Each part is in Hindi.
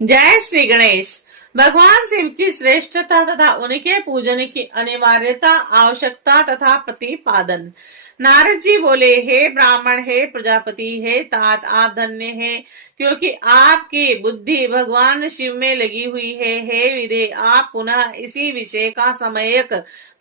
जय श्री गणेश। भगवान शिव की श्रेष्ठता तथा उनके पूजन की अनिवार्यता, आवश्यकता तथा प्रतिपादन। नारद जी बोले, हे ब्राह्मण, हे प्रजापति, हे तात, आप धन्य हैं, क्योंकि आपकी बुद्धि भगवान शिव में लगी हुई है। हे विदे, आप पुनः इसी विषय का सम्यक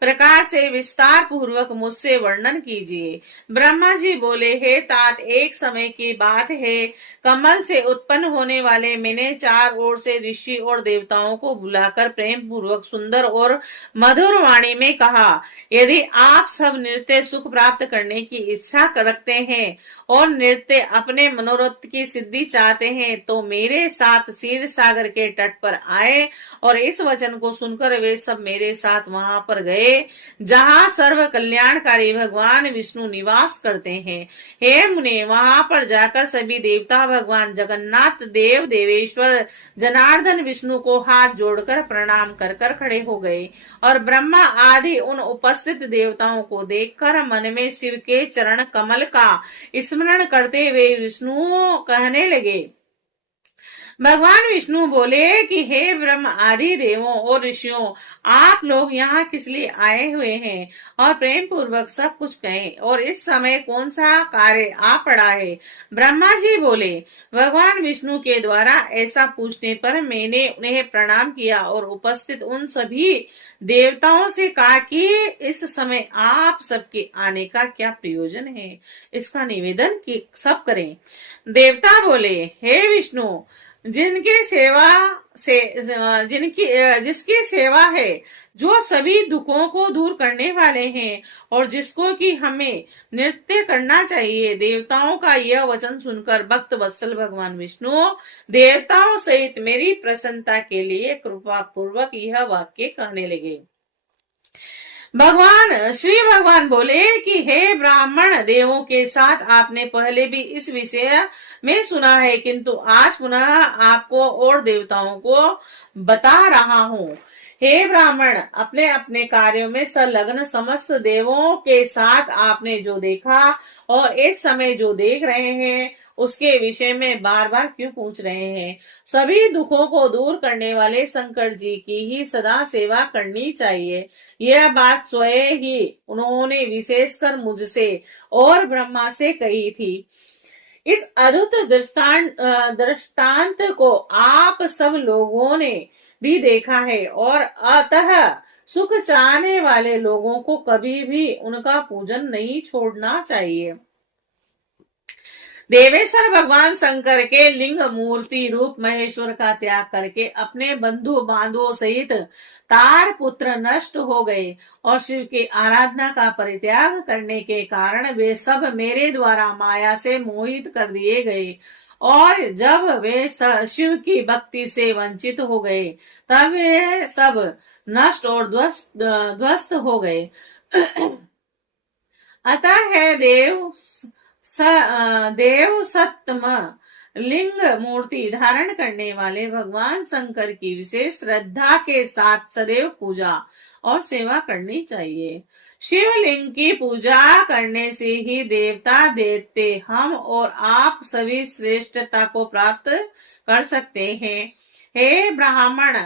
प्रकार से विस्तार पूर्वक मुझसे वर्णन कीजिए। ब्रह्मा जी बोले, हे तात, एक समय की बात है, कमल से उत्पन्न होने वाले मैंने चार ओर से ऋषि और देवताओं को बुलाकर प्रेम पूर्वक सुंदर और मधुर वाणी में कहा, यदि आप सब नृत्य सुख प्राप्त करने की इच्छा रखते हैं और नृत्य अपने मनोरथ की सिद्धि चाहते हैं तो मेरे साथ क्षीर सागर के तट पर आए। और इस वचन को सुनकर वे सब मेरे साथ वहां पर गए जहां सर्व कल्याणकारी भगवान विष्णु निवास करते हैं। हे मुने, वहां पर जाकर सभी देवता भगवान जगन्नाथ देव देवेश्वर जनार्दन विष्णु को हाथ जोड़कर प्रणाम कर कर खड़े हो गए और ब्रह्मा आदि उन उपस्थित देवताओं को देखकर मन में शिव के चरण कमल का स्मरण करते हुए विष्णु कहने लगे। भगवान विष्णु बोले कि हे ब्रह्म आदि देवों और ऋषियों, आप लोग यहाँ किस लिए आए हुए हैं? और प्रेम पूर्वक सब कुछ कहें। और इस समय कौन सा कार्य आ पड़ा है? ब्रह्मा जी बोले, भगवान विष्णु के द्वारा ऐसा पूछने पर मैंने उन्हें प्रणाम किया और उपस्थित उन सभी देवताओं से कहा कि इस समय आप सबके आने का क्या प्रयोजन है, इसका निवेदन की सब करें। देवता बोले, हे विष्णु, जिनकी सेवा से जिनकी जिसकी सेवा है, जो सभी दुखों को दूर करने वाले हैं और जिसको कि हमें नृत्य करना चाहिए। देवताओं का यह वचन सुनकर भक्त वत्सल भगवान विष्णु देवताओं सहित मेरी प्रसन्नता के लिए कृपा पूर्वक यह वाक्य कहने लगे। श्री भगवान बोले कि हे ब्राह्मण, देवों के साथ आपने पहले भी इस विषय में सुना है, किंतु आज पुनः आपको और देवताओं को बता रहा हूँ। हे ब्राह्मण, अपने अपने कार्यों में संलग्न समस्त देवों के साथ आपने जो देखा और इस समय जो देख रहे हैं उसके विषय में बार बार क्यों पूछ रहे हैं? सभी दुखों को दूर करने वाले शंकर जी की ही सदा सेवा करनी चाहिए। यह बात स्वयं ही उन्होंने विशेषकर मुझसे और ब्रह्मा से कही थी। इस अद्भुत दृष्टांत को आप सब लोगों ने भी देखा है और अतः सुख चाहने वाले लोगों को कभी भी उनका पूजन नहीं छोड़ना चाहिए। देवेश्वर भगवान शंकर के लिंग मूर्ति रूप महेश्वर का त्याग करके अपने बंधु बांधवों सहित तार पुत्र नष्ट हो गए और शिव की आराधना का परित्याग करने के कारण वे सब मेरे द्वारा माया से मोहित कर दिए गए। और जब वे शिव की भक्ति से वंचित हो गए तब वे सब नष्ट और ध्वस्त हो गए। अतः है देव सत्तम लिंग मूर्ति धारण करने वाले भगवान शंकर की विशेष श्रद्धा के साथ सदैव पूजा और सेवा करनी चाहिए। शिवलिंग की पूजा करने से ही देवता दैत्य हम और आप सभी श्रेष्ठता को प्राप्त कर सकते हैं। हे ब्राह्मण,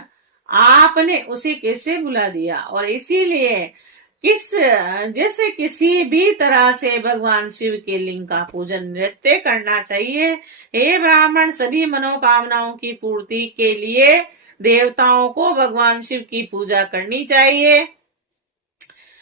आपने उसे कैसे बुला दिया और इसीलिए जैसे किसी भी तरह से भगवान शिव के लिंग का पूजन नृत्य करना चाहिए। हे ब्राह्मण, सभी मनोकामनाओं की पूर्ति के लिए देवताओं को भगवान शिव की पूजा करनी चाहिए।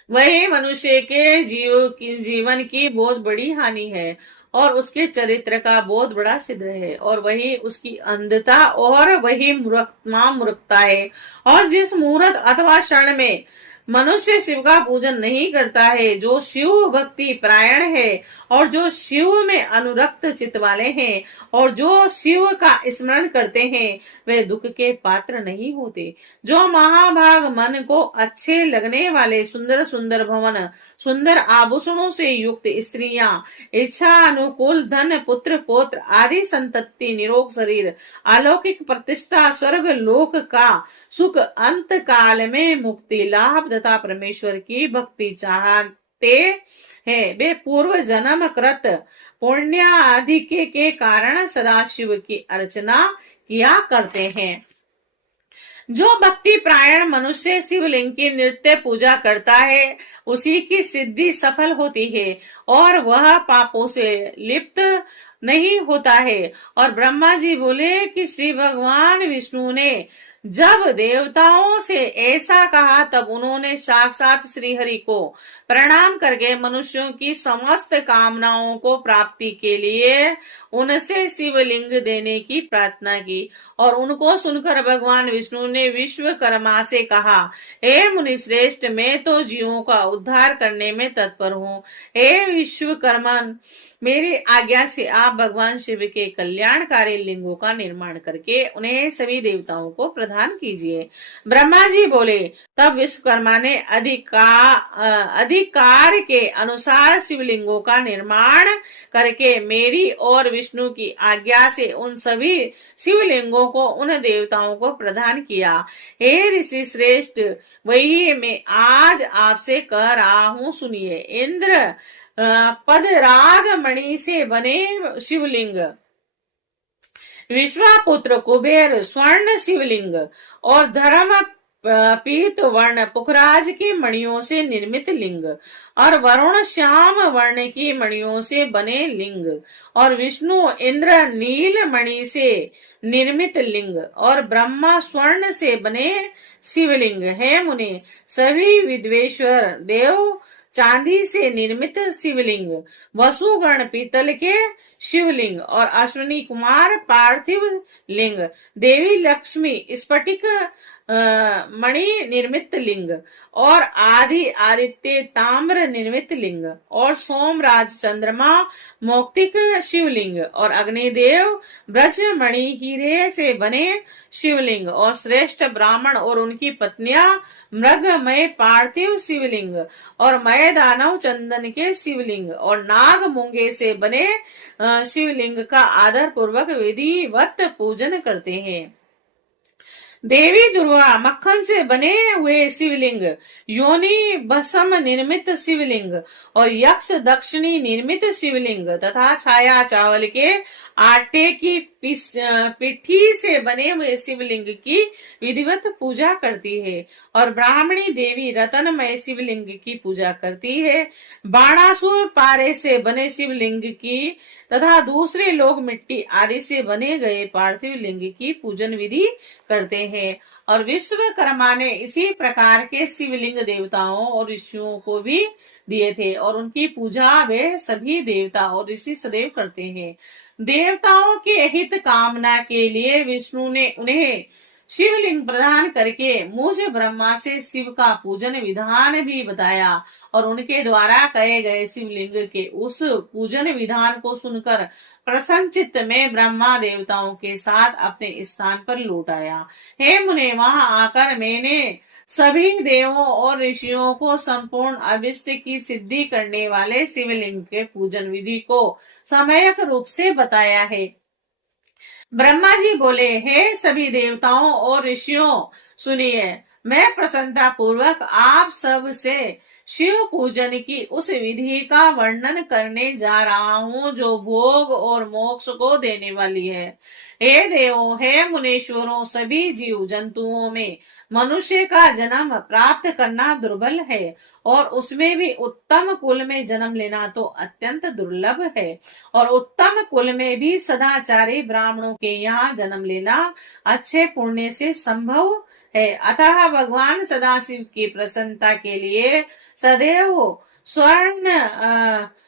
वही मनुष्य के जीवन की बहुत बड़ी हानि है और उसके चरित्र का बहुत बड़ा छिद्र है और वही उसकी अंधता और वही मूर्खता है। और जिस मुहूर्त अथवा क्षण में मनुष्य शिव का पूजन नहीं करता है, जो शिव भक्ति परायण है और जो शिव में अनुरक्त चित्त वाले हैं और जो शिव का स्मरण करते हैं, वे दुख के पात्र नहीं होते। जो महाभाग मन को अच्छे लगने वाले सुंदर सुंदर भवन, सुंदर आभूषणों से युक्त स्त्रियां, इच्छा अनुकूल धन, पुत्र पौत्र आदि संतति, निरोग शरीर, अलौकिक प्रतिष्ठा, स्वर्ग लोक का सुख, अंत काल में मुक्ति लाभ तथा परमेश्वर की भक्ति चाहते हैं, वे पूर्व जन्म कृत पुण्य आदि के कारण सदाशिव की अर्चना किया करते हैं। जो भक्ति प्रायण मनुष्य शिवलिंग की नित्य पूजा करता है उसी की सिद्धि सफल होती है और वह पापों से लिप्त नहीं होता है। और ब्रह्मा जी बोले कि श्री भगवान विष्णु ने जब देवताओं से ऐसा कहा तब उन्होंने साक्षात श्री हरि को प्रणाम करके मनुष्यों की समस्त कामनाओं को प्राप्ति के लिए उनसे शिवलिंग देने की प्रार्थना की। और उनको सुनकर भगवान विष्णु ने विश्वकर्मा से कहा, हे मुनि श्रेष्ठ, मैं तो जीवों का उद्धार करने में तत्पर हूँ। हे विश्वकर्मा, मेरी आज्ञा से आप भगवान शिव के कल्याणकारी लिंगों का निर्माण करके उन्हें सभी देवताओं को प्रदान कीजिए। ब्रह्मा जी बोले। तब विश्वकर्मा ने अधिकार के अनुसार शिवलिंगों का निर्माण करके मेरी और विष्णु की आज्ञा से उन सभी शिवलिंगों को उन देवताओं को प्रदान किया। हे ऋषि श्रेष्ठ, वही मैं आज आपसे कह रहा हूँ, सुनिए। इंद्र पदराग मणि से बने शिवलिंग, विश्वापुत्र कुबेर स्वर्ण शिवलिंग और धर्म पीत वर्ण पुखराज की मणियों से निर्मित लिंग और वरुण श्याम वर्ण की मणियों से बने लिंग और विष्णु इंद्र नील मणि से निर्मित लिंग और ब्रह्मा स्वर्ण से बने शिवलिंग है। मुने, सभी विद्वेश्वर देव चांदी से निर्मित शिवलिंग, वसुगण पीतल के शिवलिंग और अश्विनी कुमार पार्थिव लिंग, देवी लक्ष्मी स्फटिक मणि निर्मित लिंग और आदि आदित्य ताम्र निर्मित लिंग और सोमराज चंद्रमा मौक्तिक शिवलिंग और अग्निदेव ब्रज मणि हीरे से बने शिवलिंग और श्रेष्ठ ब्राह्मण और उनकी पत्नियां मृगमय पार्थिव शिवलिंग और मय दानव चंदन के शिवलिंग और नाग मूंगे से बने शिवलिंग का आदर पूर्वक विधिवत पूजन करते हैं। देवी दुर्गा मक्खन से बने हुए शिवलिंग, योनि भस्म निर्मित शिवलिंग और यक्ष दक्षिणी निर्मित शिवलिंग तथा छाया चावल के आटे की पिट्ठी से बने हुए शिवलिंग की विधिवत पूजा करती है और ब्राह्मणी देवी रतनमय शिवलिंग की पूजा करती है। बाणासुर पारे से बने शिवलिंग की तथा दूसरे लोग मिट्टी आदि से बने गए पार्थिव लिंग की पूजन विधि करते हैं। और विश्वकर्मा ने इसी प्रकार के शिवलिंग देवताओं और ऋषियों को भी दिए थे और उनकी पूजा वे सभी देवता और ऋषि सदैव करते हैं। देवताओं के हित कामना के लिए विष्णु ने उन्हें शिवलिंग प्रदान करके मुझ ब्रह्मा से शिव का पूजन विधान भी बताया और उनके द्वारा कहे गए शिवलिंग के उस पूजन विधान को सुनकर प्रसन्न चित्त में ब्रह्मा देवताओं के साथ अपने स्थान पर लौट आया। हे मुने, वहां आकर मैंने सभी देवों और ऋषियों को संपूर्ण अभिष्ट की सिद्धि करने वाले शिवलिंग के पूजन विधि को सम्यक रूप से बताया है। ब्रह्मा जी बोले, हे सभी देवताओं और ऋषियों, सुनिए। मैं प्रसन्नता पूर्वक आप सब से शिव पूजन की उस विधि का वर्णन करने जा रहा हूँ जो भोग और मोक्ष को देने वाली है। हे देवों, हे मुनीश्वरों, सभी जीव जंतुओं में मनुष्य का जन्म प्राप्त करना दुर्बल है और उसमें भी उत्तम कुल में जन्म लेना तो अत्यंत दुर्लभ है और उत्तम कुल में भी सदाचारी ब्राह्मणों के यहाँ जन्म लेना अच्छे पुण्य से संभव है। अतः भगवान सदाशिव की प्रसन्नता के लिए सदैव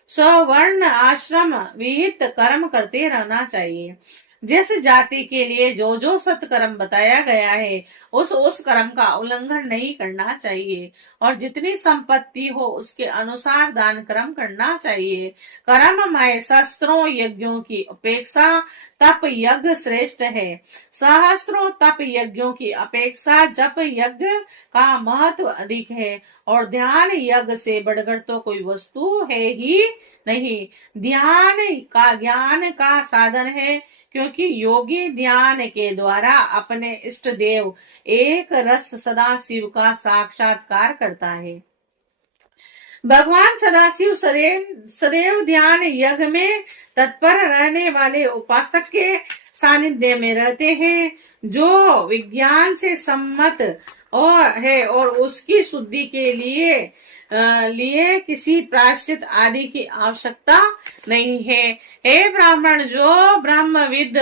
स्वर्ण आश्रम विहित कर्म करते रहना चाहिए। जिस जाति के लिए जो जो सत्कर्म बताया गया है उस कर्म का उल्लंघन नहीं करना चाहिए और जितनी संपत्ति हो उसके अनुसार दान कर्म करना चाहिए। कर्ममय शस्त्रों यज्ञों की अपेक्षा तप यज्ञ श्रेष्ठ है। सहस्त्रों तप यज्ञों की अपेक्षा जप यज्ञ का महत्व अधिक है और ध्यान यज्ञ से बढ़कर तो कोई वस्तु है ही नहीं। ज्ञान का साधन है क्योंकि योगी ध्यान के द्वारा अपने इष्ट देव एक रस सदा शिव का साक्षात्कार करता है। भगवान सदाशिव सदैव ध्यान यज्ञ में तत्पर रहने वाले उपासक के सानिध्य में रहते हैं, जो विज्ञान से सम्मत और उसकी शुद्धि के लिए किसी प्रायश्चित आदि की आवश्यकता नहीं है। हे ब्राह्मण, जो ब्रह्मविद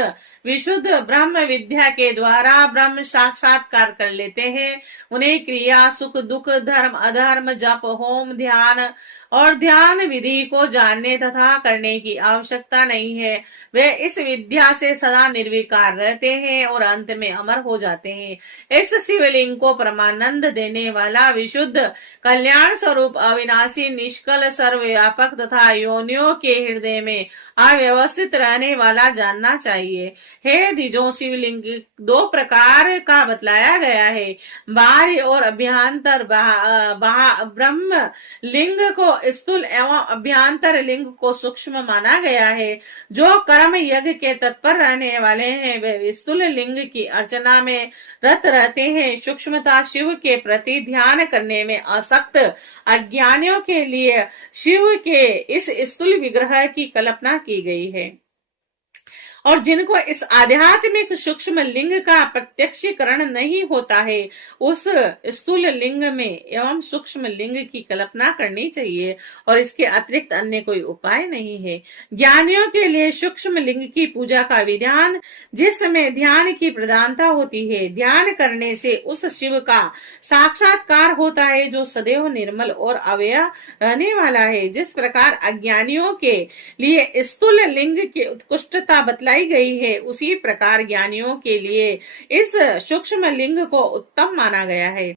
विशुद्ध ब्रह्म विद्या के द्वारा ब्रह्म साक्षात्कार कर लेते हैं, उन्हें क्रिया, सुख, दुख, धर्म, अधर्म, जप, होम, ध्यान और ध्यान विधि को जानने तथा करने की आवश्यकता नहीं है। वे इस विद्या से सदा निर्विकार रहते हैं और अंत में अमर हो जाते हैं। इस शिवलिंग को परमानंद देने वाला, विशुद्ध, कल्याण स्वरूप, अविनाशी, निष्कल, सर्वव्यापक तथा योनियों के हृदय में अव्यवस्थित रहने वाला जानना चाहिए। हे द्विजों, शिवलिंग दो प्रकार का बतलाया गया है। बाह्य और अभ्यंतर ब्रह्म लिंग को स्थूल एवं अभ्यंतर लिंग को सूक्ष्म माना गया है। जो कर्म यज्ञ के तत्पर रहने वाले हैं, वे स्थूल लिंग की अर्चना में रत रहते हैं। सूक्ष्मता शिव के प्रति ध्यान करने में आसक्त अज्ञानियों के लिए शिव के इस स्थूल विग्रह की कल्पना की गई है, और जिनको इस आध्यात्मिक सूक्ष्म लिंग का प्रत्यक्षीकरण नहीं होता है, उस स्थूल लिंग में एवं सूक्ष्म लिंग की कल्पना करनी चाहिए, और इसके अतिरिक्त अन्य कोई उपाय नहीं है। ज्ञानियों के लिए सूक्ष्म लिंग की पूजा का विधान, जिसमें ध्यान की प्रधानता होती है, ध्यान करने से उस शिव का साक्षात्कार होता है जो सदैव निर्मल और अव्यय रहने वाला है। जिस प्रकार अज्ञानियों के लिए स्थूल लिंग की उत्कृष्टता बतलाई गई है, उसी प्रकार ज्ञानियों के लिए इस सूक्ष्म लिंग को उत्तम माना गया है।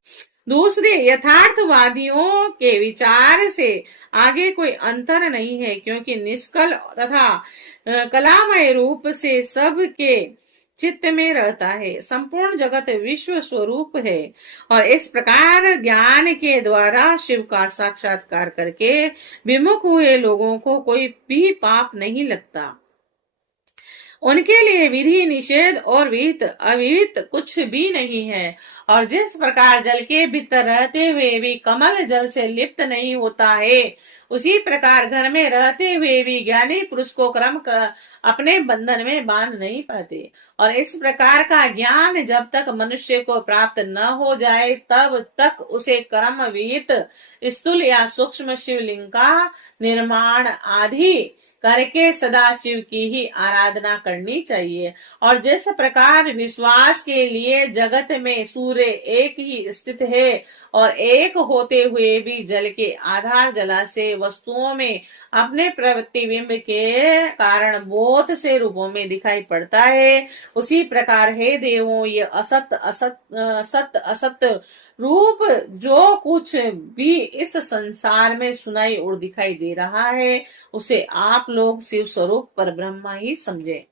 दूसरे यथार्थवादियों के विचार से आगे कोई अंतर नहीं है, क्योंकि निष्कल तथा कलामय रूप से सबके चित्त में रहता है। संपूर्ण जगत विश्व स्वरूप है, और इस प्रकार ज्ञान के द्वारा शिव का साक्षात्कार करके विमुख हुए लोगों को कोई भी पाप नहीं लगता। उनके लिए विधि, निषेध और विहित अविहित कुछ भी नहीं है। और जिस प्रकार जल के भीतर रहते हुए भी कमल जल से लिप्त नहीं होता है, उसी प्रकार घर में रहते हुए भी ज्ञानी पुरुष को कर्म अपने बंधन में बांध नहीं पाते। और इस प्रकार का ज्ञान जब तक मनुष्य को प्राप्त न हो जाए, तब तक उसे कर्म विहित स्थूल या सूक्ष्म शिवलिंग का निर्माण आदि करके सदाशिव की ही आराधना करनी चाहिए। और जिस प्रकार विश्वास के लिए जगत में सूर्य एक ही स्थित है, और एक होते हुए भी जल के आधार जलाशय वस्तुओं में अपने प्रतिबिंब के कारण बहुत से रूपों में दिखाई पड़ता है, उसी प्रकार हे देवों, ये सत्य असत रूप जो कुछ भी इस संसार में सुनाई और दिखाई दे रहा है, उसे आप लोग शिव स्वरूप पर ब्रह्मा ही समझे।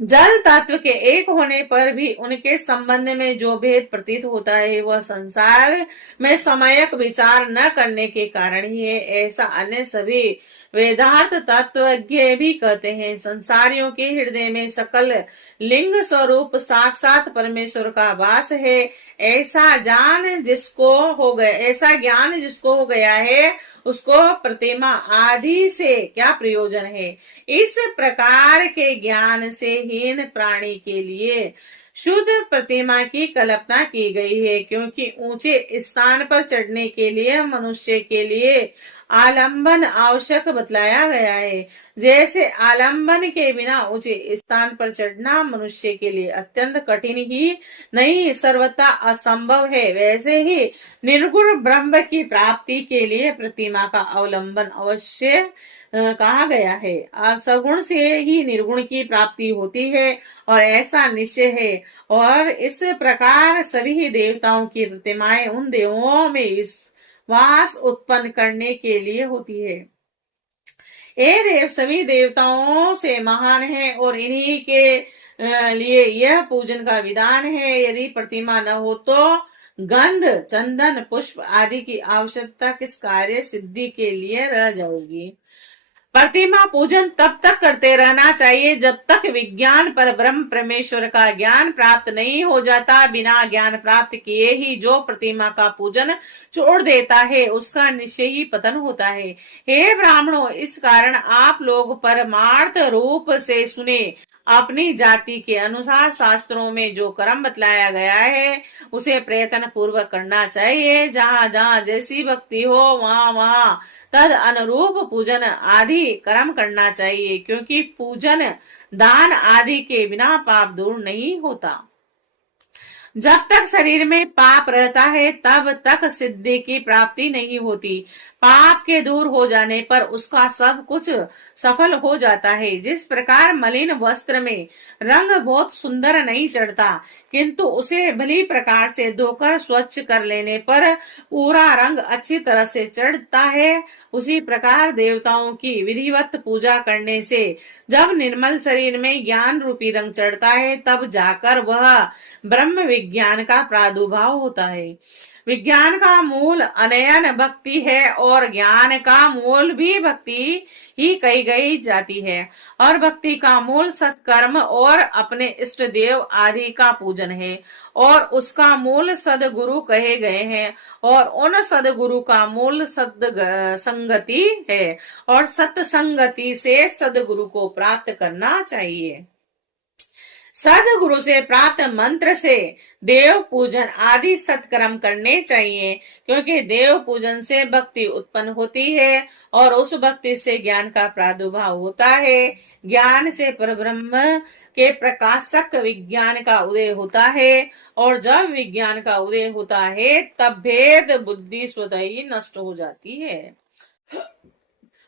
जल तत्व के एक होने पर भी उनके संबंध में जो भेद प्रतीत होता है, वह संसार में समयक विचार न करने के कारण ही है। ऐसा अन्य सभी वेदांत तत्वज्ञ भी कहते हैं। संसारियों के हृदय में सकल लिंग स्वरूप साक्षात परमेश्वर का वास है। ऐसा ज्ञान जिसको हो गया है, उसको प्रतिमा आदि से क्या प्रयोजन है। इस प्रकार के ज्ञान से हीन प्राणी के लिए शुद्ध प्रतिमा की कल्पना की गई है, क्योंकि ऊंचे स्थान पर चढ़ने के लिए मनुष्य के लिए आलंबन आवश्यक बतलाया गया है। जैसे आलंबन के बिना ऊंचे स्थान पर चढ़ना मनुष्य के लिए अत्यंत कठिन ही नहीं, सर्वथा असंभव है, वैसे ही निर्गुण ब्रह्म की प्राप्ति के लिए प्रतिमा का अवलंबन अवश्य कहा गया है। सगुण से ही निर्गुण की प्राप्ति होती है, और ऐसा निश्चय है। और इस प्रकार सभी देवताओं की प्रतिमाएं उन देवों में विश्वास उत्पन्न करने के लिए होती है। ये देव सभी देवताओं से महान है, और इन्हीं के लिए यह पूजन का विधान है। यदि प्रतिमा न हो तो गंध, चंदन, पुष्प आदि की आवश्यकता किस कार्य सिद्धि के लिए रह जाएगी। प्रतिमा पूजन तब तक करते रहना चाहिए जब तक विज्ञान पर ब्रह्म परमेश्वर का ज्ञान प्राप्त नहीं हो जाता। बिना ज्ञान प्राप्त किए ही जो प्रतिमा का पूजन छोड़ देता है उसका निश्चय ही पतन होता है। हे ब्राह्मणों, इस कारण आप लोग परमार्थ रूप से सुने। अपनी जाति के अनुसार शास्त्रों में जो कर्म बतलाया गया है उसे प्रयत्न पूर्वक करना चाहिए। जहाँ जहाँ जैसी भक्ति हो वहाँ वहाँ तद अनुरूप पूजन आदि कर्म करना चाहिए, क्योंकि पूजन दान आदि के बिना पाप दूर नहीं होता। जब तक शरीर में पाप रहता है तब तक सिद्धि की प्राप्ति नहीं होती। पाप के दूर हो जाने पर उसका सब कुछ सफल हो जाता है। जिस प्रकार मलिन वस्त्र में रंग बहुत सुंदर नहीं चढ़ता, किंतु उसे भली प्रकार से धोकर स्वच्छ कर लेने पर पूरा रंग अच्छी तरह से चढ़ता है, उसी प्रकार देवताओं की विधिवत पूजा करने से जब निर्मल शरीर में ज्ञान रूपी रंग चढ़ता है तब जाकर वह ब्रह्म विज्ञान का प्रादुर्भाव होता है। विज्ञान का मूल अनयन भक्ति है और ज्ञान का मूल भी भक्ति ही कही गई जाती है। और भक्ति का मूल सत्कर्म और अपने इष्ट देव आदि का पूजन है और उसका मूल सदगुरु कहे गए हैं। और उन सदगुरु का मूल संगति है और सत्संगति से सदगुरु को प्राप्त करना चाहिए। सदगुरु से प्राप्त मंत्र से देव पूजन आदि सत्कर्म करने चाहिए, क्योंकि देव पूजन से भक्ति उत्पन्न होती है और उस भक्ति से ज्ञान का प्रादुर्भाव होता है। ज्ञान से परब्रह्म के प्रकाशक विज्ञान का उदय होता है और जब विज्ञान का उदय होता है तब भेद बुद्धि स्वतः ही नष्ट हो जाती है।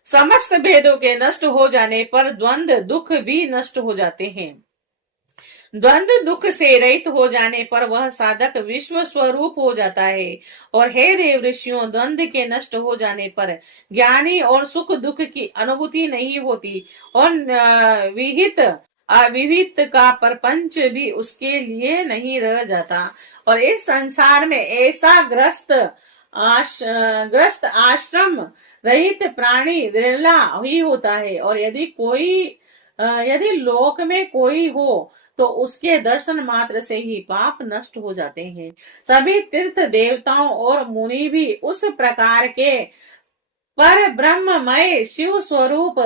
समस्त भेदों के नष्ट हो जाने पर द्वंद्व दुख भी नष्ट हो जाते हैं। द्वंद्व दुख से रहित हो जाने पर वह साधक विश्व स्वरूप हो जाता है। और हे देव ऋषियों, द्वंद्व के नष्ट हो जाने पर ज्ञानी और सुख दुख की अनुभूति नहीं होती और विहित अविहित का परपंच भी उसके लिए नहीं रह जाता। और इस संसार में ऐसा ग्रस्त आश्रम रहित प्राणी विरला ही होता है। और यदि लोक में कोई हो तो उसके दर्शन मात्र से ही पाप नष्ट हो जाते हैं। सभी तीर्थ देवताओं और मुनि भी उस प्रकार के पर ब्रह्ममय शिव स्वरूप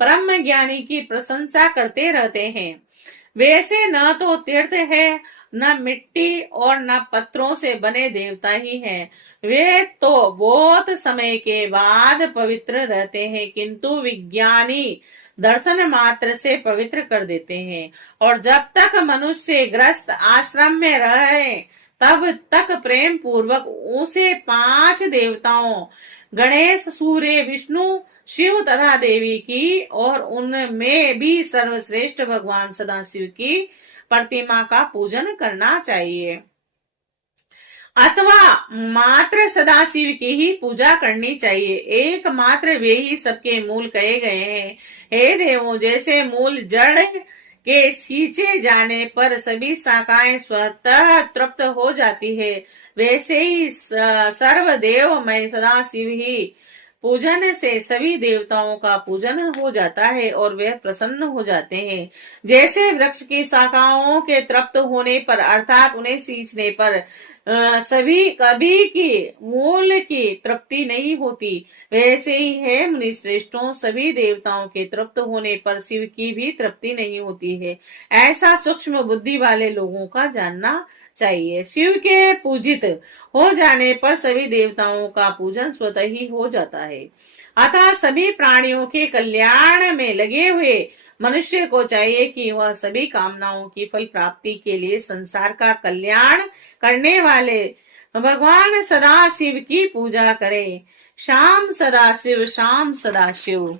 ब्रह्म ज्ञानी की प्रशंसा करते रहते हैं। वैसे न तो तीर्थ है, न मिट्टी और न पत्थरों से बने देवता ही हैं। वे तो बहुत समय के बाद पवित्र रहते हैं, किंतु विज्ञानी दर्शन मात्र से पवित्र कर देते हैं। और जब तक मनुष्य ग्रस्त आश्रम में रहे तब तक प्रेम पूर्वक उसे 5 देवताओं गणेश, सूर्य, विष्णु, शिव तथा देवी की और उनमें भी सर्वश्रेष्ठ भगवान सदाशिव की प्रतिमा का पूजन करना चाहिए, अथवा मात्र सदाशिव की ही पूजा करनी चाहिए। एकमात्र वे ही सबके मूल कहे गए हैं। हे देवों, जैसे मूल जड़ के सींचे जाने पर सभी शाखाएं स्वतः तृप्त हो जाती है, वैसे ही सर्वदेव में सदाशिव ही पूजन से सभी देवताओं का पूजन हो जाता है और वे प्रसन्न हो जाते हैं। जैसे वृक्ष की शाखाओं के तृप्त होने पर अर्थात उन्हें सींचने पर सभी कभी की मूल की तृप्ति नहीं होती, वैसे ही है मुनि श्रेष्ठों, सभी देवताओं के तृप्त होने पर शिव की भी तृप्ति नहीं होती है। ऐसा सूक्ष्म बुद्धि वाले लोगों का जानना चाहिए। शिव के पूजित हो जाने पर सभी देवताओं का पूजन स्वतः ही हो जाता है। अतः सभी प्राणियों के कल्याण में लगे हुए मनुष्य को चाहिए कि वह सभी कामनाओं की फल प्राप्ति के लिए संसार का कल्याण करने वाले भगवान सदाशिव की पूजा करे। शाम सदाशिव, शाम सदाशिव।